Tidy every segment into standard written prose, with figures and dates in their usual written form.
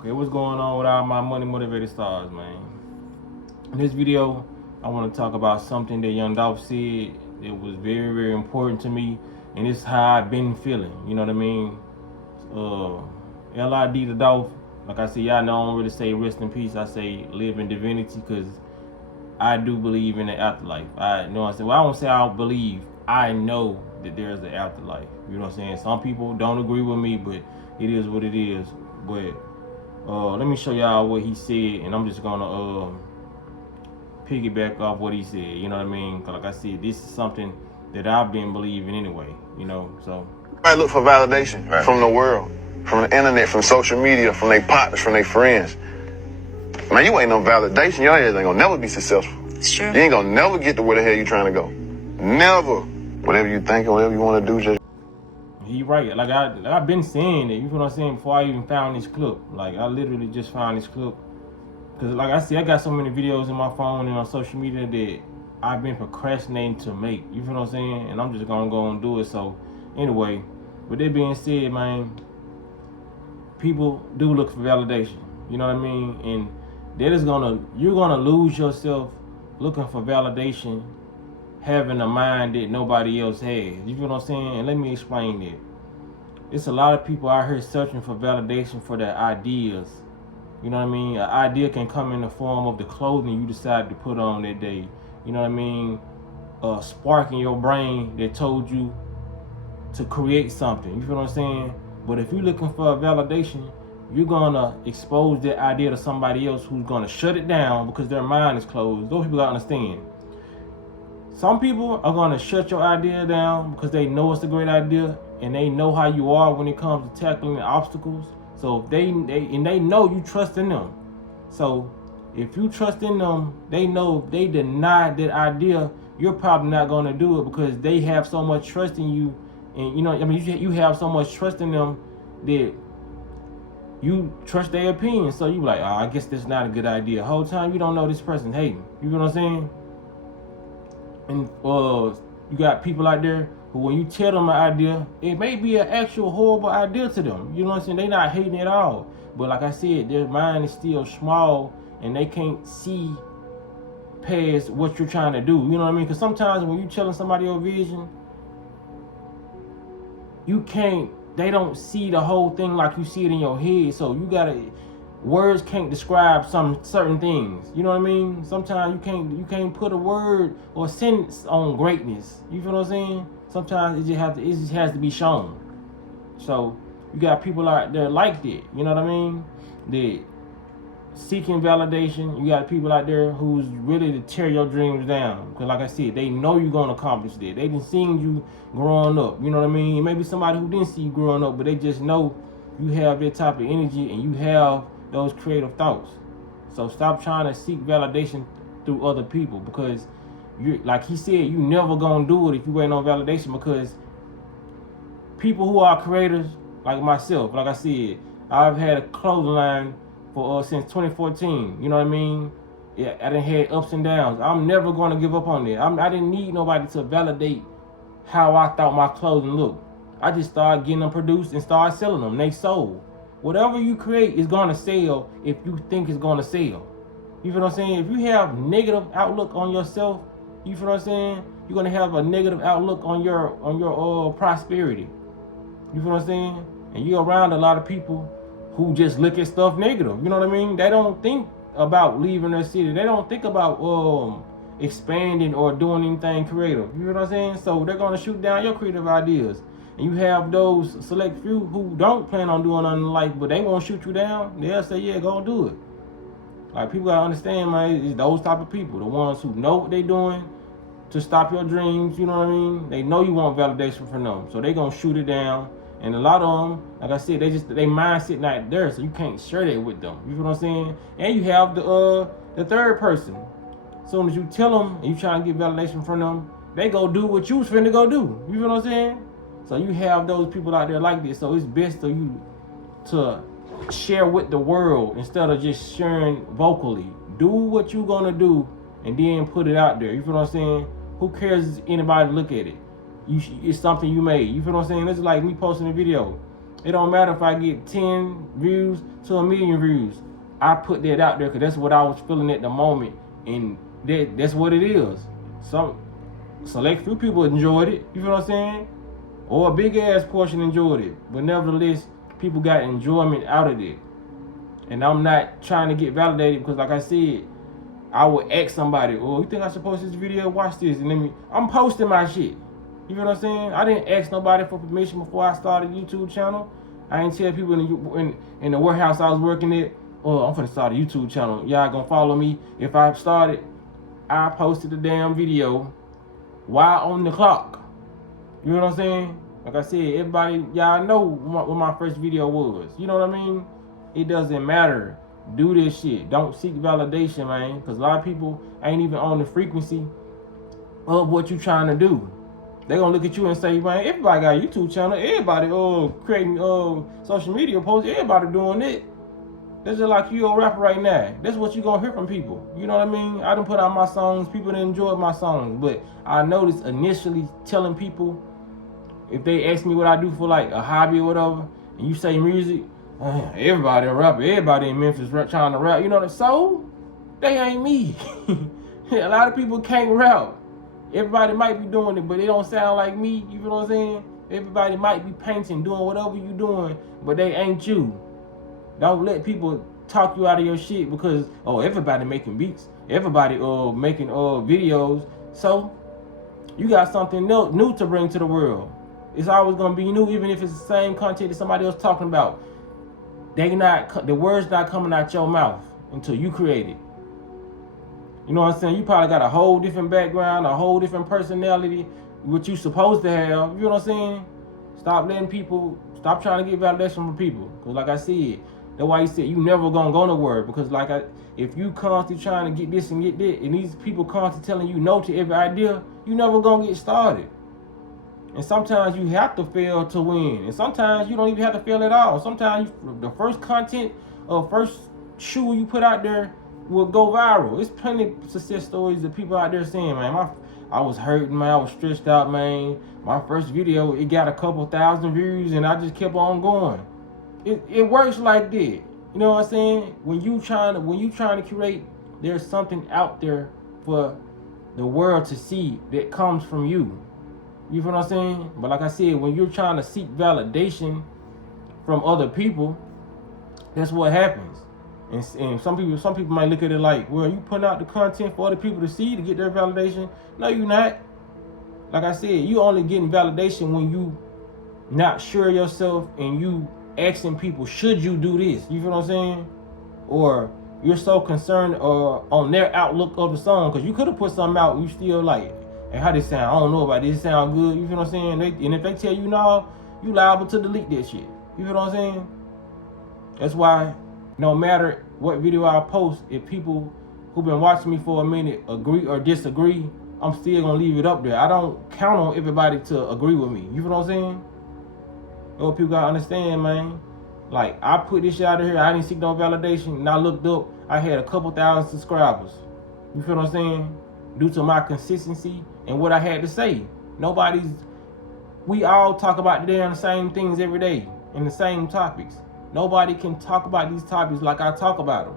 Okay, what's going on with all my money motivated stars, man? In this video, I want to talk about something that young Dolph said that was very, very important to me, and it's how I've been feeling. You know what I mean? LID to Dolph. Like I said, y'all know I don't really say rest in peace. I say live in divinity, because I do believe in the afterlife. I know what I'm saying. Well, I don't say I believe. I know that there's an afterlife. You know what I'm saying? Some people don't agree with me, but it is what it is. But let me show y'all what he said, and I'm just gonna piggyback off what he said. You know what I mean? Cause like I said, this is something that I've been believing anyway. You know, so. I look for validation from the world, from the internet, from social media, from their partners, from their friends. Man, you ain't no validation. Your ass ain't gonna never be successful. It's true. You ain't gonna never get to where the hell you trying to go. Never. Whatever you think or whatever you want to do, just. He right. Like I've been saying it. You feel what I'm saying? Before I even found this clip. Like I literally just found this clip. Cause like I said, I got so many videos in my phone and on social media that I've been procrastinating to make. You feel what I'm saying? And I'm just gonna go and do it. So anyway, with that being said, man, people do look for validation. You know what I mean? And you're gonna lose yourself looking for validation, having a mind that nobody else has. You feel what I'm saying? And let me explain that. It's a lot of people out here searching for validation for their ideas. You know what I mean? An idea can come in the form of the clothing you decide to put on that day. You know what I mean? A spark in your brain that told you to create something. You feel what I'm saying? But if you're looking for a validation, you're gonna expose that idea to somebody else who's gonna shut it down because their mind is closed. Those people gotta understand. Some people are gonna shut your idea down because they know it's a great idea and they know how you are when it comes to tackling obstacles. So if they know you trust in them. So if you trust in them, they know if they deny that idea, you're probably not gonna do it because they have so much trust in you. And you know, I mean, you have so much trust in them that you trust their opinion. So you like, oh, I guess that's not a good idea. The whole time you don't know this person hating. You know what I'm saying? And you got people out there who, when you tell them an idea, it may be an actual horrible idea to them. You know what I'm saying? They not hating at all. But like I said, their mind is still small and they can't see past what you're trying to do. You know what I mean? Because sometimes when you're telling somebody your vision, they don't see the whole thing like you see it in your head. So words can't describe some certain things. You know what I mean? Sometimes you can't put a word or a sentence on greatness. You feel what I'm saying? Sometimes it just has to be shown. So you got people out there like that. You know what I mean? That seeking validation. You got people out there who's really to tear your dreams down. Because like I said, they know you're going to accomplish that. They done seen you growing up. You know what I mean? Maybe somebody who didn't see you growing up, but they just know you have that type of energy and you have those creative thoughts. So stop trying to seek validation through other people, because you, like he said, you never gonna do it if you wait on validation. Because people who are creators, like myself, like I said, I've had a clothing line for since 2014. You know what I mean? Yeah, I done had ups and downs. I'm never gonna give up on it. I didn't need nobody to validate how I thought my clothing looked. I just started getting them produced and started selling them. They sold. Whatever you create is gonna sell if you think it's gonna sell. You feel what I'm saying? If you have negative outlook on yourself, you feel what I'm saying? You're gonna have a negative outlook on your prosperity. You feel what I'm saying? And you're around a lot of people who just look at stuff negative. You know what I mean? They don't think about leaving their city. They don't think about expanding or doing anything creative. You know what I'm saying? So they're gonna shoot down your creative ideas. And you have those select few who don't plan on doing nothing in life, but they won't shoot you down. They'll say, yeah, go do it. Like, people gotta understand, man, it's those type of people, the ones who know what they're doing to stop your dreams. You know what I mean? They know you want validation from them, so they gonna shoot it down. And a lot of them, like I said, they mindset not there, so you can't share that with them. You know what I'm saying? And you have the third person. As soon as you tell them and you try to get validation from them, they go do what you was finna go do. You know what I'm saying? So you have those people out there like this. So it's best for you to share with the world instead of just sharing vocally. Do what you gonna do and then put it out there. You feel what I'm saying? Who cares if anybody look at it? It's something you made. You feel what I'm saying? This is like me posting a video. It don't matter if I get 10 views to 1,000,000 views. I put that out there because that's what I was feeling at the moment, and that's what it is. Some select few people enjoyed it, you feel what I'm saying? Or a big ass portion enjoyed it. But nevertheless, people got enjoyment out of it. And I'm not trying to get validated because, like I said, I would ask somebody, oh, you think I should post this video? Watch this. And I'm posting my shit. You know what I'm saying? I didn't ask nobody for permission before I started a YouTube channel. I didn't tell people in the warehouse I was working at, oh, I'm finna start a YouTube channel. Y'all gonna follow me. If I started, I posted a damn video while on the clock. You know what I'm saying? Like I said, everybody, y'all know what my first video was. You know what I mean? It doesn't matter. Do this shit. Don't seek validation, man. Because a lot of people ain't even on the frequency of what you trying to do. They gonna look at you and say, man, everybody got a YouTube channel. Everybody creating social media posts. Everybody doing it. That's just like you a rapper right now. That's what you gonna hear from people. You know what I mean? I done put out my songs. People done enjoyed my songs. But I noticed initially telling people, if they ask me what I do for like a hobby or whatever, and you say music, everybody a rapper. Everybody in Memphis trying to rap. You know what? So they ain't me. A lot of people can't rap. Everybody might be doing it, but they don't sound like me. You know what I'm saying? Everybody might be painting, doing whatever you doing, but they ain't you. Don't let people talk you out of your shit because, oh, everybody making beats. Everybody making videos. So you got something new to bring to the world. It's always gonna be new, even if it's the same content that somebody else talking about. The words not coming out your mouth until you create it. You know what I'm saying? You probably got a whole different background, a whole different personality, what you supposed to have. You know what I'm saying? Stop trying to get validation from people. Because like I said, that's why he said you never gonna go nowhere. Because if you constantly trying to get this and get that, and these people constantly telling you no to every idea, you never gonna get started. And sometimes you have to fail to win. And sometimes you don't even have to fail at all. Sometimes the first content or first shoe you put out there will go viral. There's plenty of success stories that people out there saying, man, I was hurting, man. I was stressed out, man. My first video, it got a couple thousand views, and I just kept on going. It works like that. You know what I'm saying? When you trying to curate, there's something out there for the world to see that comes from you. You feel what I'm saying? But like I said, when you're trying to seek validation from other people, that's what happens. And some people might look at it like, well, you putting out the content for other people to see to get their validation. No, you're not. Like I said, you only getting validation when you not sure of yourself and you asking people, should you do this? You feel what I'm saying? Or you're so concerned on their outlook of the song, because you could have put something out, you still like, hey, how this sound? I don't know about this. It sound good. You feel what I'm saying? And if they tell you no, you liable to delete that shit. You feel what I'm saying? That's why no matter what video I post, if people who've been watching me for a minute agree or disagree, I'm still gonna leave it up there. I don't count on everybody to agree with me. You feel what I'm saying? What people gotta understand, man. Like, I put this shit out of here, I didn't seek no validation, and I looked up, I had a couple thousand subscribers. You feel what I'm saying? Due to my consistency and what I had to say. We all talk about the damn same things every day and the same topics. Nobody can talk about these topics like I talk about them.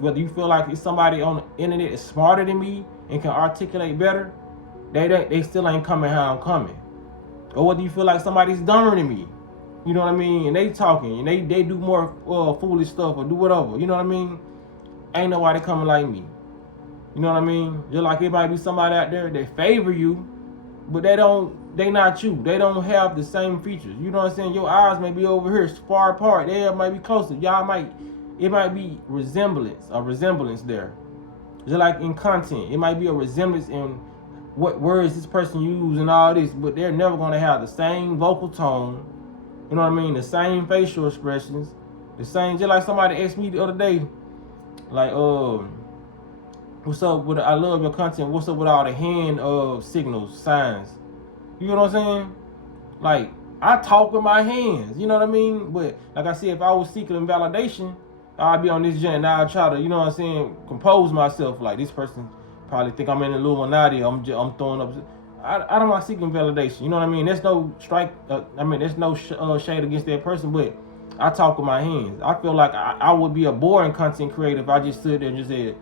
Whether you feel like it's somebody on the internet is smarter than me and can articulate better, they still ain't coming how I'm coming. Or whether you feel like somebody's dumber than me, you know what I mean, and they talking and they do more foolish stuff or do whatever, you know what I mean, ain't nobody coming like me. You know what I mean? Just like it might be somebody out there that favor you, but they not you. They don't have the same features. You know what I'm saying? Your eyes may be over here, far apart. They might be closer. It might be a resemblance there. Just like in content, it might be a resemblance in what words this person uses and all this, but they're never gonna have the same vocal tone. You know what I mean? The same facial expressions, the same. Just like somebody asked me the other day, like, what's up with, I love your content, what's up with all the hand signals, signs? You know what I'm saying? Like, I talk with my hands, you know what I mean? But like I said, if I was seeking validation, I'd be on this journey and I'd try to, you know what I'm saying, compose myself. Like, this person probably think I'm in the Illuminati, I'm throwing up. I don't like seeking validation. You know what I mean? There's no there's no shade against that person, but I talk with my hands. I feel like I would be a boring content creator if I just stood there and just said,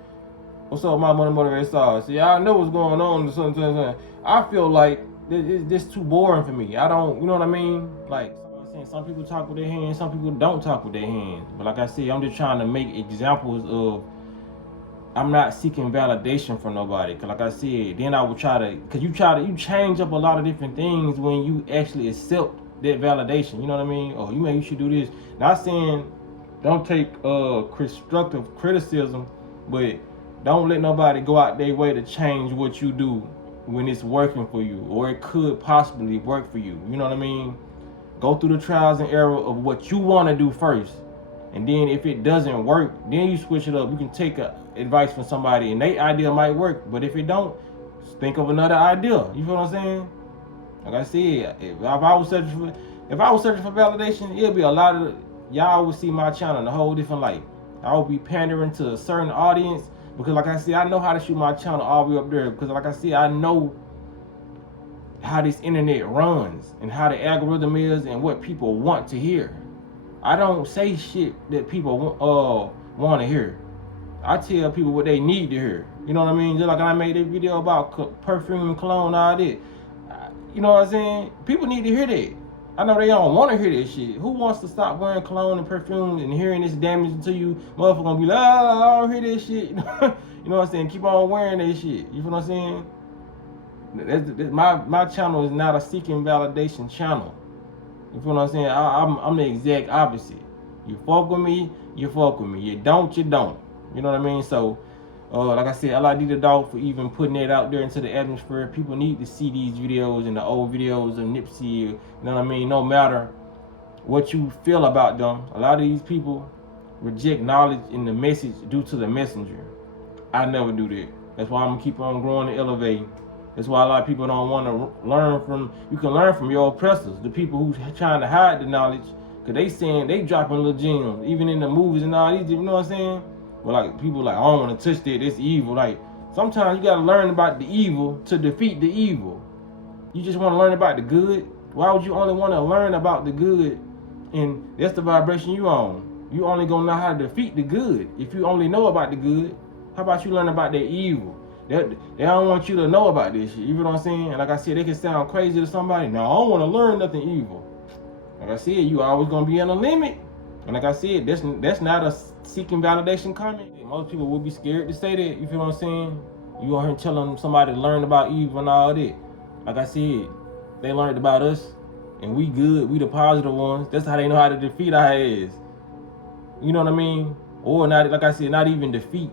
"What's up, my money motivated stars? See, I know what's going on." Something. I feel like this too boring for me. I don't, you know what I mean? Like I'm saying, some people talk with their hands, some people don't talk with their hands. But like I said, I'm just trying to make examples of. I'm not seeking validation from nobody, cause like I said, then I would you change up a lot of different things when you actually accept that validation. You know what I mean? Oh, you should do this. Not saying don't take constructive criticism, but don't let nobody go out their way to change what you do when it's working for you, or it could possibly work for you. You know what I mean? Go through the trials and errors of what you want to do first. And then if it doesn't work, then you switch it up. You can take advice from somebody and their idea might work. But if it don't, think of another idea. You feel what I'm saying? Like I said, if I was searching for validation, it'd be a lot of y'all would see my channel in a whole different light. I would be pandering to a certain audience because like I said, I know how to shoot my channel all the way up there. Because like I said, I know how this internet runs and how the algorithm is and what people want to hear. I don't say shit that people want to hear. I tell people what they need to hear. You know what I mean? Just like I made a video about perfume, cologne, all that. You know what I'm saying? People need to hear that. I know they don't want to hear that shit. Who wants to stop wearing cologne and perfume and hearing this damage to you? Motherfucker gonna be like, I don't hear that shit. You know what I'm saying? Keep on wearing that shit. You feel what I'm saying? My channel is not a seeking validation channel. You feel what I'm saying? I'm the exact opposite. You fuck with me, you fuck with me. You don't, you don't. You know what I mean? So, like I said, I like Dolph for even putting it out there into the atmosphere. People need to see these videos and the old videos of Nipsey. You know what I mean? No matter what you feel about them, a lot of these people reject knowledge in the message due to the messenger. I never do that. That's why I'm gonna keep on growing and elevating. That's why a lot of people don't want to learn from. You can learn from your oppressors, the people who trying to hide the knowledge, cause they saying they dropping little gems, even in the movies and all these. You know what I'm saying? But like people like, I don't want to touch that. It's evil. Like sometimes you gotta learn about the evil to defeat the evil. You just want to learn about the good. Why would you only want to learn about the good? And that's the vibration you on. You only gonna know how to defeat the good if you only know about the good. How about you learn about the evil? They don't want you to know about this shit. You know what I'm saying? And like I said, they can sound crazy to somebody. No, I don't want to learn nothing evil. Like I said, you always gonna be in a limit. And like I said, that's not a seeking validation comment. Most people would be scared to say that. You feel what I'm saying? You out here telling somebody to learn about evil and all that. Like I said, they learned about us, and we good. We the positive ones. That's how they know how to defeat our ass. You know what I mean? Or not, like I said, not even defeat,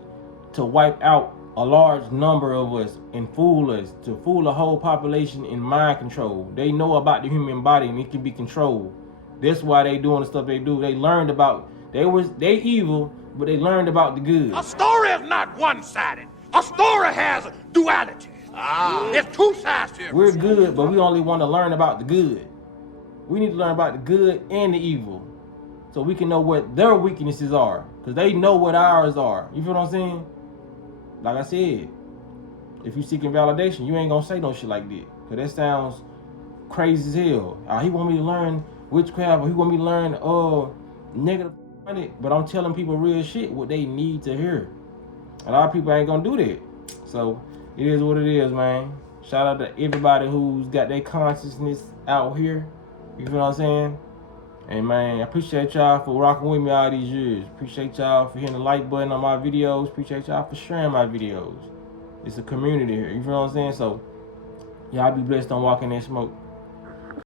to wipe out a large number of us and fool us, to fool the whole population in mind control. They know about the human body and it can be controlled. That's why they doing the stuff they do. They learned about, they evil, but they learned about the good. A story is not one-sided. A story has duality. There's two sides to it. We're good, but we only want to learn about the good. We need to learn about the good and the evil, so we can know what their weaknesses are, because they know what ours are. You feel what I'm saying? Like I said, if you seeking validation, you ain't gonna say no shit like that, because that sounds crazy as hell. He want me to learn witchcraft, or he want me to learn negative, but I'm telling people real shit, what they need to hear. A lot of people ain't gonna do that. So it is what it is, man. Shout out to everybody who's got their consciousness out here. You feel what I'm saying? And man, I appreciate y'all for rocking with me all these years. Appreciate y'all for hitting the like button on my videos. Appreciate y'all for sharing my videos. It's a community here. You feel what I'm saying? So y'all be blessed on walking that smoke.